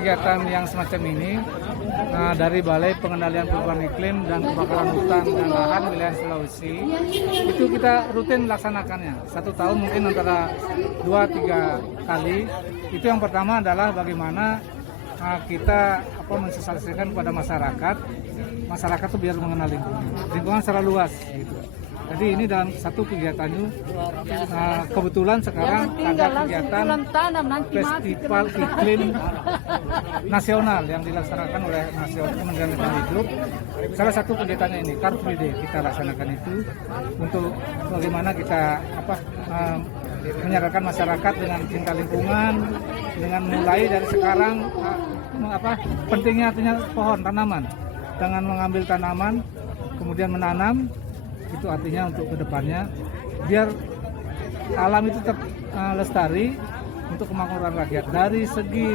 kegiatan yang semacam ini dari Balai Pengendalian Perubahan Iklim dan Kebakaran Hutan dan Lahan Wilayah Sulawesi, itu kita rutin melaksanakannya. 1 tahun mungkin antara 2-3 kali. Itu yang pertama adalah bagaimana kita mensosialisasikan kepada masyarakat itu biar mengenal lingkungan secara luas gitu. Jadi ini dalam satu kegiatannya, kebetulan sekarang ada kegiatan Festival Iklim Nasional yang dilaksanakan oleh Kementerian Lingkungan Hidup. Salah satu kegiatannya ini Car Free Day, kita laksanakan itu untuk bagaimana kita menyadarkan masyarakat dengan cinta lingkungan, dengan mulai dari sekarang pentingnya pohon tanaman, dengan mengambil tanaman kemudian menanam. Itu artinya untuk kedepannya biar alam itu tetap lestari untuk kemakmuran rakyat. Dari segi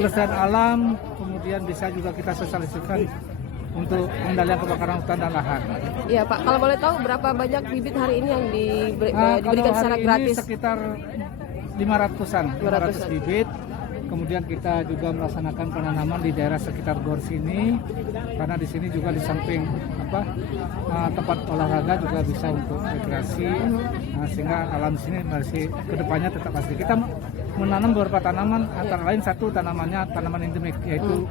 kelestarian alam, kemudian bisa juga kita sosialisasikan untuk pengendalian kebakaran hutan dan lahan. Iya Pak, kalau boleh tahu berapa banyak bibit hari ini yang diberikan secara gratis? Sekitar 500 bibit. Kemudian kita juga melaksanakan penanaman di daerah sekitar GOR sini, karena di sini juga di samping tempat olahraga juga bisa untuk rekreasi, sehingga alam sini masih kedepannya tetap asli. Kita menanam beberapa tanaman, antara lain satu tanamannya tanaman endemik, yaitu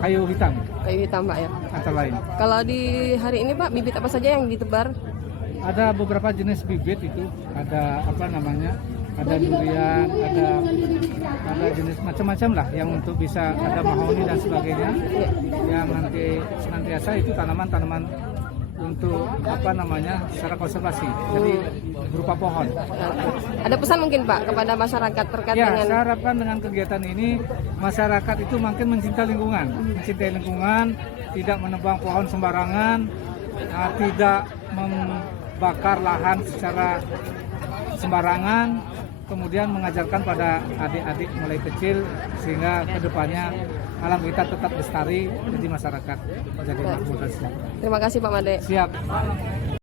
kayu hitam. Kayu hitam Pak ya? Antara lain. Kalau di hari ini Pak, bibit apa saja yang ditebar? Ada beberapa jenis bibit itu, ada ada durian, ada jenis macam-macam lah yang untuk bisa, ada mahoni dan sebagainya, yang nanti senantiasa itu tanaman-tanaman untuk secara konservasi, jadi berupa pohon. Ada pesan mungkin Pak kepada masyarakat terkait dengan? Saya harapkan dengan kegiatan ini masyarakat itu makin mencintai lingkungan, tidak menebang pohon sembarangan, tidak membakar lahan secara sembarangan, kemudian mengajarkan pada adik-adik mulai kecil sehingga kedepannya alam kita tetap lestari, jadi masyarakat menjadi makmur dan sejahtera. Terima kasih Pak Made. Siap.